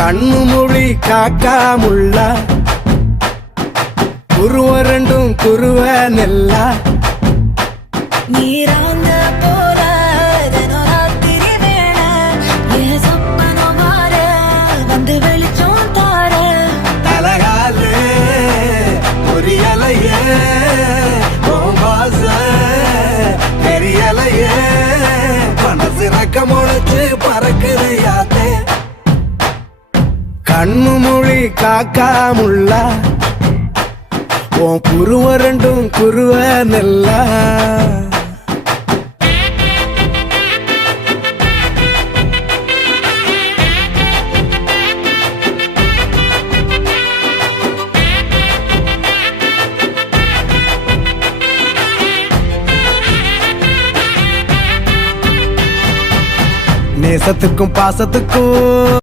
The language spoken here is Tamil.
கண்ணு மொழி காக்காமுள்ள குருவ ரெண்டும் குருவ நெல்லா நீராங்க போல ராத்திரி வேண என் சொப்பனம் மாற வந்து வெளிச்சம் தார தலகாலே பொரியலையே வாச பெரியலையே மனசு ரக்க முளைச்சு பறக்குது யாத்தே கண்ணு மொழி காக்காமுள்ள உன் குருவ ரெண்டும் குருவ நெல்லா நேசத்துக்கும் பாசத்துக்கும்